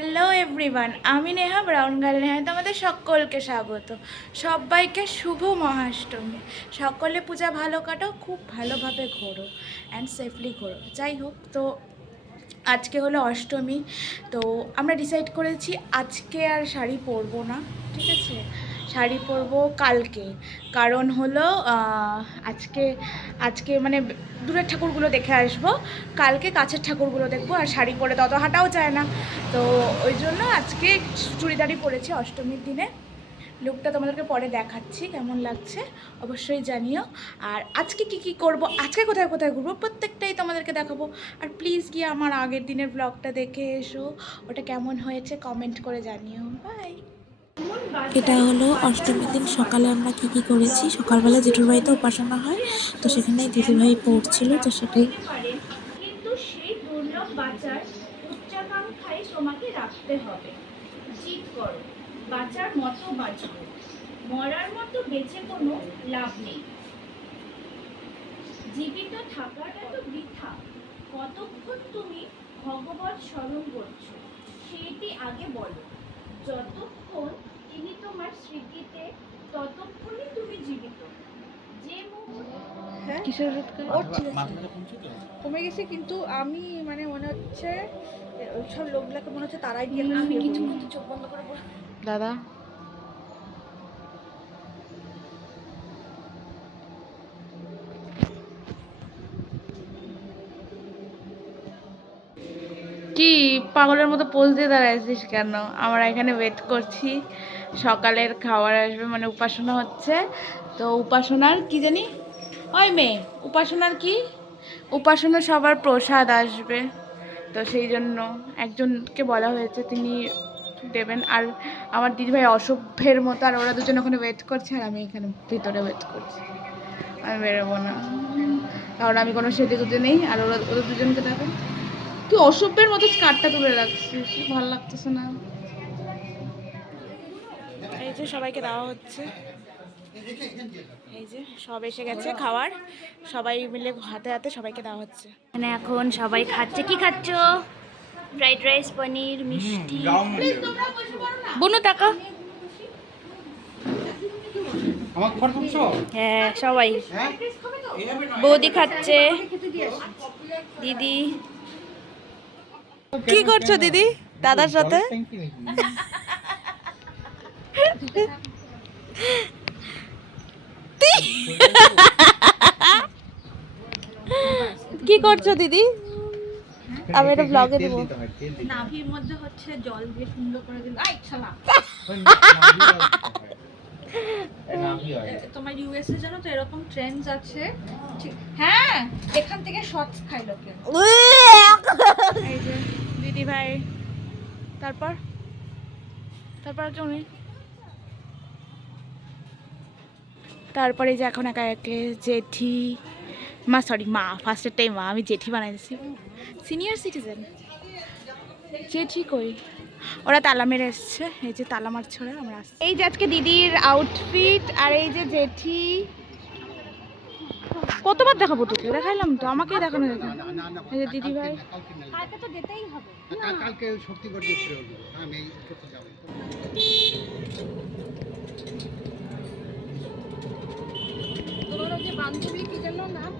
Hello everyone, আমি Neha brown girl Neha তোমাদের সকলকে স্বাগত। সবাইকে শুভ মহাষ্টমী। সকলে পূজা ভালো কাটাও, খুব ভালোভাবে ঘোরো অ্যান্ড সেফলি ঘোরো। যাই হোক, তো আজকে হলো অষ্টমী। তো আমরা ডিসাইড করেছি আজকে আর শাড়ি পরবো না, ঠিক আছে? শাড়ি পরবো কালকে। কারণ হলো আজকে আজকে মানে দূরের ঠাকুরগুলো দেখে আসবো, কালকে কাছের ঠাকুরগুলো দেখবো। আর শাড়ি পরে তত হাঁটাও যায় না, তো ওই জন্য আজকে চুড়িদারই পরেছি অষ্টমীর দিনে। লুকটা তোমাদেরকে পরে দেখাচ্ছি কেমন লাগছে, অবশ্যই জানিও। আর আজকে কি করব, আজকে কোথায় কোথায় ঘুরবো, প্রত্যেকটাই তোমাদেরকে দেখাবো। আর প্লিজ গিয়ে আমার আগের দিনের ব্লগটা দেখে এসো, ওটা কেমন হয়েছে কমেন্ট করে জানিও। বাই। এটা হলো অষ্টমীর দিন সকালে আমরা কি করেছি। সকালবেলা জেঠুর বাড়িতে উপাসনা হয়, তো সেখানে দিদিভাই পড়ছিল, তো সেটাই। কিন্তু সেই দুর্লভ বাঁচার উচ্চাকাঙ্ক্ষায় তোমাকে রাখতে হবে। জিদ করো, বাঁচার মতো বাঁচো, মরার মতো বেঁচে কোনো লাভ নেই। জীবিত থাকাটা তো বৃথা। কতক্ষণ তুমি ভগবত স্মরণ করছো সেইটি আগে বলো। যতক্ষণ তিনি তোমার স্মৃতিতে, ততক্ষণই তুমি জীবিত। যে কিসের ওর ঠিক আছে, কমে গেছে, কিন্তু আমি মানে মনে হচ্ছে ওইসব লোকগুলোকে মনে হচ্ছে তারাই দিয়ে আমি কিছুক্ষণ চোখ বন্ধ করে দাদা। কি পাগলের মতো পোজ দিয়ে দাঁড়াইছিস কেন? আমরা এখানে ওয়েট করছি, সকালের খাবার আসবে, মানে উপাসনা হচ্ছে। তো উপাসনার কি জানি, ওই মেয়ে উপাসনার কি, উপাসনা সবার প্রসাদ আসবে, তো সেই জন্য একজনকে বলা হয়েছে, তিনি দেবেন। আর আমার দিদিভাই অসভ্যের মতো, আর ওরা দুজন ওখানে ওয়েট করছে, আর আমি এখানে ভিতরে ওয়েট করছি। আমি বেরোবো না, কারণ আমি কোনো সেজে গুজে নেই। আর ওদের দুজনকে দেখো কি অসভ্যের মতো স্কার্টটা তুলে রাখছিস, ভালো লাগতেছে না। এই যে সবাইকে দেওয়া হচ্ছে, এই যে সব এসে গেছে খাবার, সবাই মিলে হাতে হাতে সবাইকে দেওয়া হচ্ছে। মানে এখন সবাই খাচ্ছে। কি খাচ্ছ? ফ্রাইড রাইস, পনির, মিষ্টি। বুনু টাকা। হ্যাঁ সবাই, বৌদি খাচ্ছে, দিদি। কি করছো দিদি দাদার সাথে? কি করছো দিদি? আমি এটা ব্লগে দেব। নাভির মধ্যে হচ্ছে জল দিয়ে সুন্দর করে দিল। আই শালা, তোমার ইউএসএ জানো তো এরকম ট্রেন্ডস আছে, ঠিক? হ্যাঁ, এখান থেকে শর্টস খাই লোকে। এই যে দিদি ভাই, তারপর তারপর কেউ নেই। তারপরে যে এখন একা একে জেঠি মা, সরি মা, ফার্স্টেরটাই মা, আমি জেঠি বানাই দিচ্ছি, সিনিয়র সিটিজেন। জেঠি কই? ওরা তালা মেরে এসছে, এই যে তালা মারছে ওরা, আমরা আসছি। এই যে আজকে দিদির আউটফিট, আর এই যে জেঠি। কতবার দেখাবো তোকে? দেখাইলাম তো, আমাকেই দেখানো দেখা। এই যে দিদি ভাই, কালকে তো যেতেই হবে। কালকে শক্তিগড় যেতে হবে, আমি করতে যাব। তোমার ওই যে বান্ধবী কি যেন নাম,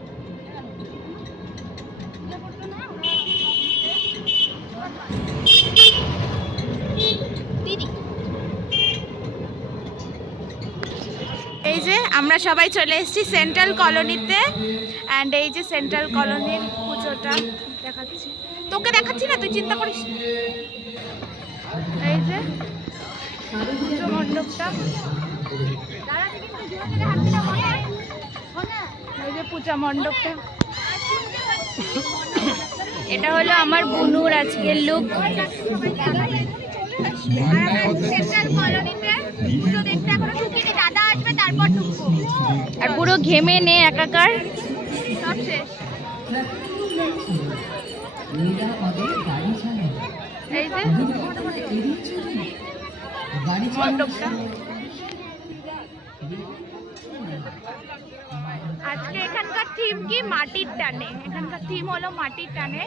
এই যে আমরা সবাই চলে এসেছি সেন্ট্রাল কলোনিতে। অ্যান্ড এই যে সেন্ট্রাল কলোনির পুজোটা দেখাচ্ছি, তোকে দেখাচ্ছি না, তুই চিন্তা করিস না। এই যে পুজো মণ্ডপটা, এই যে পূজা মণ্ডপটা। এটা হলো আমার বুনুর আজকের লুক। আর পুরো ঘেমে নে একাকার, সব শেষ। এই যে মণ্ডপটা। আজকে এখানকার থিম কি? মাটির টানে। এখানকার থিম হলো মাটির টানে।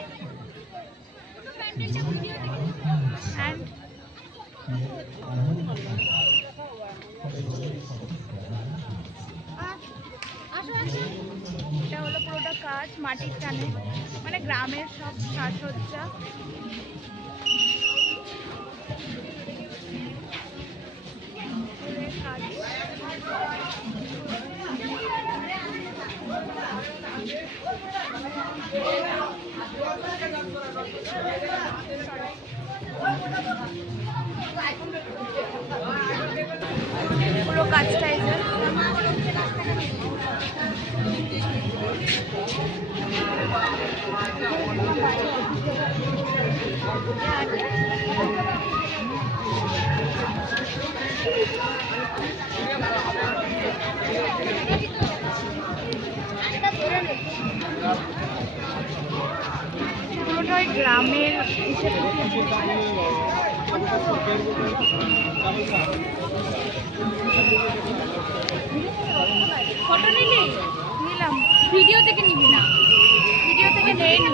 অ্যান্ড কাজ মাটির টানে, মানে গ্রামের সব সাজসজ্জা। ফুলের কাজ। পুরো কাজটাই যে পুরোটাই গ্রামের ফটো নিলি? নিলাম। ভিডিও থেকে নিবি না? ভিডিও থেকে নেই নি।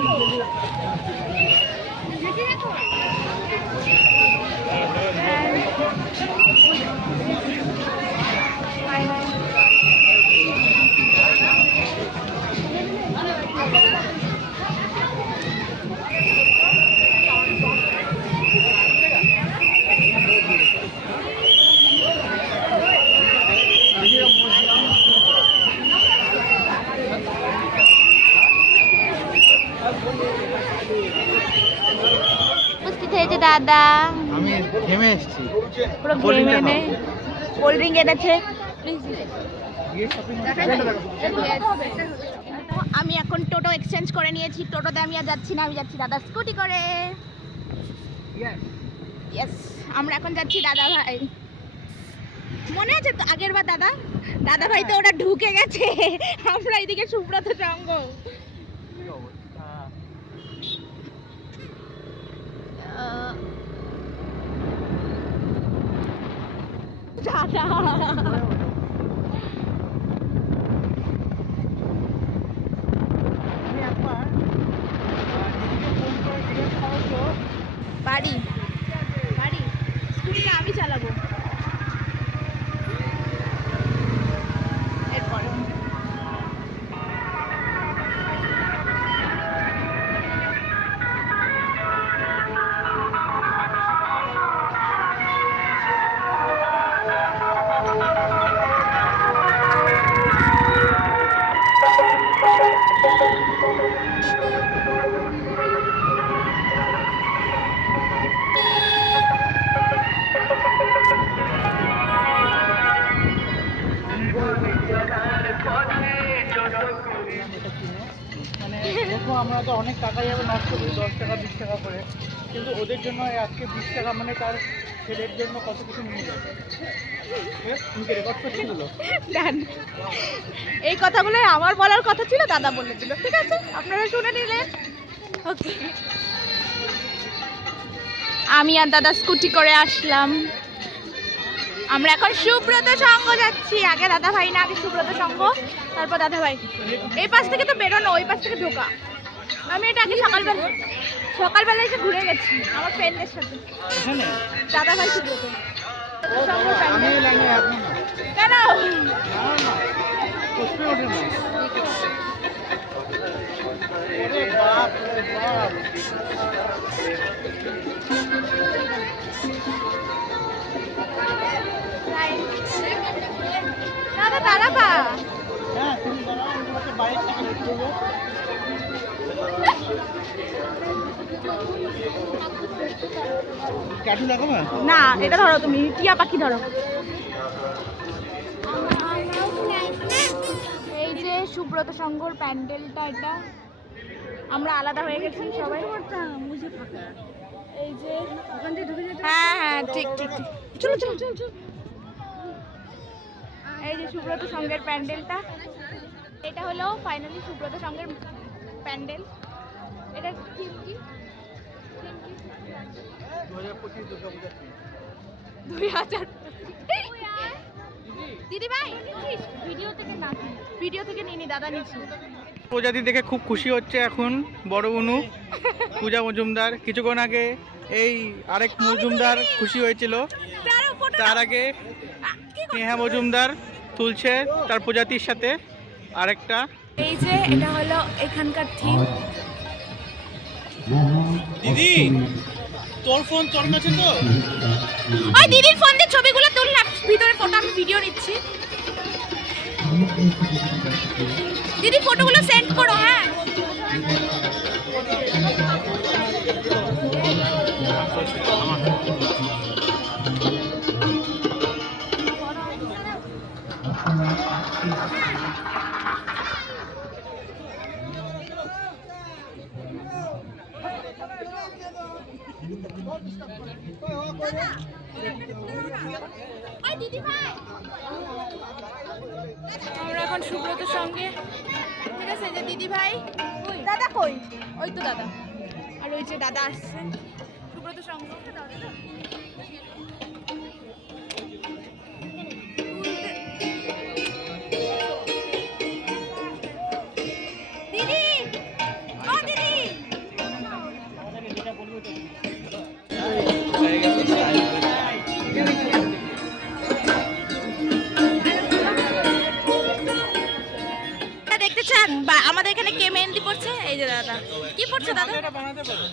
উপস্থিত হয়েছে দাদা। আমি ঘেমে এসেছি। পুরো ঘেমে নে। কোল্ড ড্রিঙ্ক এনেছে। আমি এখন টোটো এক্সচেঞ্জ করে নিয়েছি। টোটোতে আমি আর যাচ্ছি না, আমি যাচ্ছি দাদা স্কুটি করে। ইয়েস, আমরা এখন যাচ্ছি দাদা ভাই। মনে আছে তো আগের বার দাদা ভাই তো ওরা ঢুকে গেছে, আমরা এদিকে সুব্রত সঙ্গ। দাদা বাড়ি বাড়ি স্কুটিটা আমি চালাবো এরপরে। মানে দেখো আমরা তো অনেক টাকা যাবে নষ্ট করি, 10 টাকা 20 টাকা করে, কিন্তু ওদের জন্য আজকে 20 টাকা মানে তার ছেলের জন্য কত কিছু নিয়ে যাবে। তুমি রেকর্ড করছিলো? এই কথাগুলো আমার বলার কথা ছিল, দাদা বলে দিল। ঠিক আছে, আপনারা শুনে নিলেন। ওকে, আমি আর দাদা স্কুটি করে আসলাম। আমরা এখন সুব্রত সঙ্গ যাচ্ছি। আগে দাদা ভাই না, আগে সুব্রত সঙ্গ, তারপর দাদা ভাই। এই পাশ থেকে তো বেরোনো, ওই পাশ থেকে ঢোকা। আমি এটা আগে সকালবেলা এসে ঘুরে গেছি আমার ফ্রেন্ডদের সাথে। দাদা ভাই সুব্রত সঙ্গ প্যান্ডেল। কেন দাদা দাঁড়াবা? হ্যাঁ তুমি দাঁড়াও, তোমাকে বাইরে থেকে দেখতে দেবো। ক্যাটু লাগাবো না, এটা ধরো, তুমি টিয়া পাখি ধরো। এই যে সুব্রত সংঘর প্যান্ডেলটা, এটা আমরা আলাদা হয়ে গেছি সবাই। এই যে হ্যাঁ হ্যাঁ ঠিক ঠিক ঠিক, চলো চলো চলো চলো। এই যে সুব্রত সংঘের প্যান্ডেলটা, এটা হলো ফাইনালি সুব্রত সংঘের প্যান্ডেল। এটা থিম কি? 2025 দুর্গাপূজা। 2000 দিদি ভাই ভিডিও থেকে নিয়ে নি, দাদা নিচ্ছি। প্রজাতি দেখে খুব খুশি হচ্ছে এখন বড় বনু পূজা মজুমদার। কিছুক্ষণ আগে এই আরেক মজুমদার খুশি হয়েছিল, তার আগে নেহা মজুমদার তুলছে তার প্রজাতির সাথে আরেকটা এই যে এটা হলো এখানকার থিম। দিদি তোর ফোন তোর কাছে তো? ওই দিদির ফোন দিয়ে ছবিগুলো তুল না, ভিতরে ফটো, আমি ভিডিও নিচ্ছি। দিদি ফটোগুলো সেন্ড করো। হ্যাঁ আমরা এখন সুব্রতর সঙ্গে, ঠিক আছে, যে দিদি ভাই, দাদা কই? ওই তো দাদা, আর ওই যে দাদা আসছে সুব্রতর সঙ্গে। দিদি, ও দিদি, দেখতে চান বা আমাদের এখানে কে মেহেন্দি পড়ছে? এই যে দাদা। কি পড়ছে দাদা? বানাতে পারো।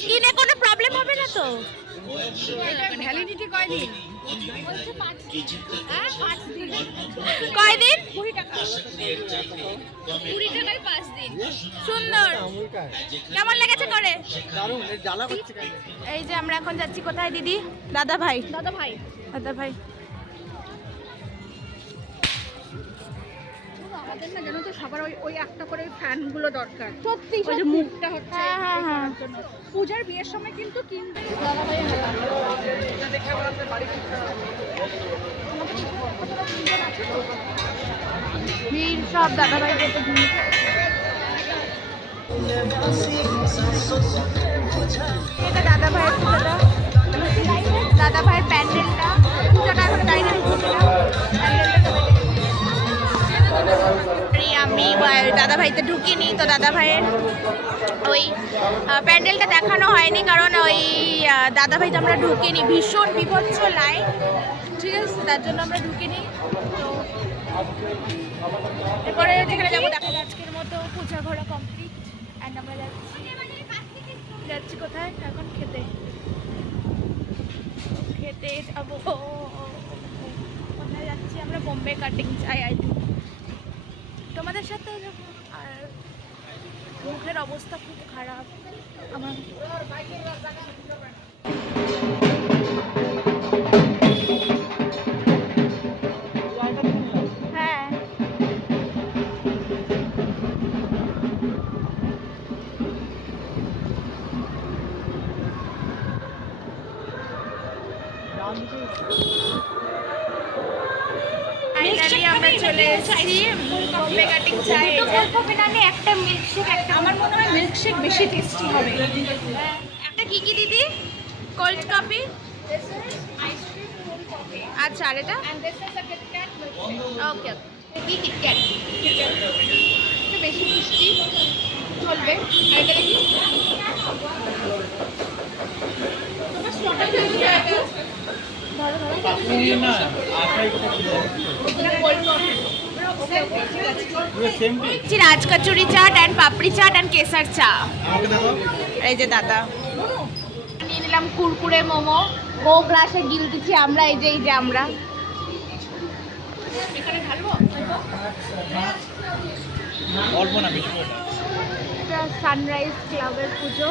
স্কিনে কোনো প্রবলেম হবে না তো? ভ্যালিডিটি কয়দিন? কয়দিন? 20 টাকা। 20 টাকায় 5 দিন। সুন্দর। কেমন লেগেছে করে? দারুণ, এর জ্বালা করছে কেন? এই যে আমরা এখন যাচ্ছি কোথায় দিদি? দাদা ভাই। দাদা ভাই, দাদা ভাই। আমাদের না জানো তো সবার ওই একটা করে ফ্যান গুলো দরকার। সত্যি ওই যে মুখটা হচ্ছে হ্যাঁ, হ্যাঁ, এই হ্যাঁ। করার জন্য। পূজার বিয়ের সময় কিন্তু কিনবে দাদা ভাই। ভিড় সব দাদা ভাই যেতে ভিড়। এটা দাদা ভাইয়ের পুজোটা, দাদা ভাইয়ের প্যান্ডেলটা, পুজোটা এখন দাঁড়িয়ে আমি দাদা ভাইতে ঢুকিনি, তো দাদা ভাইয়ের ওই প্যান্ডেলটা দেখানো হয়নি, কারণ ওই দাদা ভাইতে আমরা ঢুকিনি, ভীষণ বিভৎস লাইন, ঠিক আছে, তার জন্য আমরা ঢুকিনি। তো এরপরে যেখানে যাবো দেখা যায়। আজকের মতো পূজা ঘোরা কমপ্লিট, অ্যান্ড আমরা যাচ্ছি কোথায় এখন? খেতে যাবো। কোথায় যাচ্ছি আমরা? বোম্বে কাটিং চাই, আই থিঙ্ক তোমাদের সাথে যাবো। আর মুখের অবস্থা খুব খারাপ আমার। হ্যাঁ ফাইনালি আমরা চলে এসেছি বোম্বে কাটিং চাই। একটা মিল্কশেক, একটা আমার মনে হয় মিল্কশেক বেশি টেস্টি হবে। একটা কি কি দিদি? কোল্ড কফি, আচ্ছা, আর এটা ওকে কি কিটক্যাট, একটু বেশি মিষ্টি চলবে। আর এটা দেখি তোমার স্লটার হয়ে যাবে। ধরো ধরো না আপনার এটা কি কোল্ড কফি। পুরো same too. Raj kachori chaat and papdi chaat and kesar chai. আমাকে দেখো। এই যে দাদা নিয়ে নিলাম কুরকুরে মোমো, ও গ্লাসে গিল দিচ্ছি আমরা, এই যে আমরা এখানে ঢালবো। অল্প না, বেশি করে। এটা সানরাইজ ক্লাবের পুজো।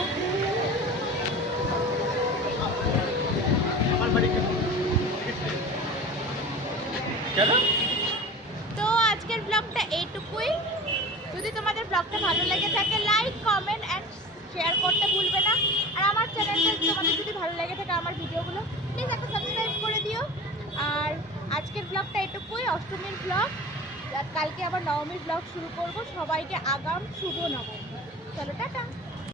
আমার বাড়ি কেন? তো আজকের ব্লগটা এইটুকুই। যদি তোমাদের ব্লগটা ভালো লেগে থাকে, লাইক, কমেন্ট অ্যান্ড শেয়ার করতে ভুলবে না। আর আমার চ্যানেলটা তোমাদের যদি ভালো লেগে থাকে, আমার ভিডিওগুলো প্লিজ একটা সাবস্ক্রাইব করে দিও। আর আজকের ব্লগটা এটুকুই, অষ্টমীর ব্লগ। কালকে আবার নবমীর ব্লগ শুরু করব। সবাইকে আগাম শুভ নবমী। চলো টাটা।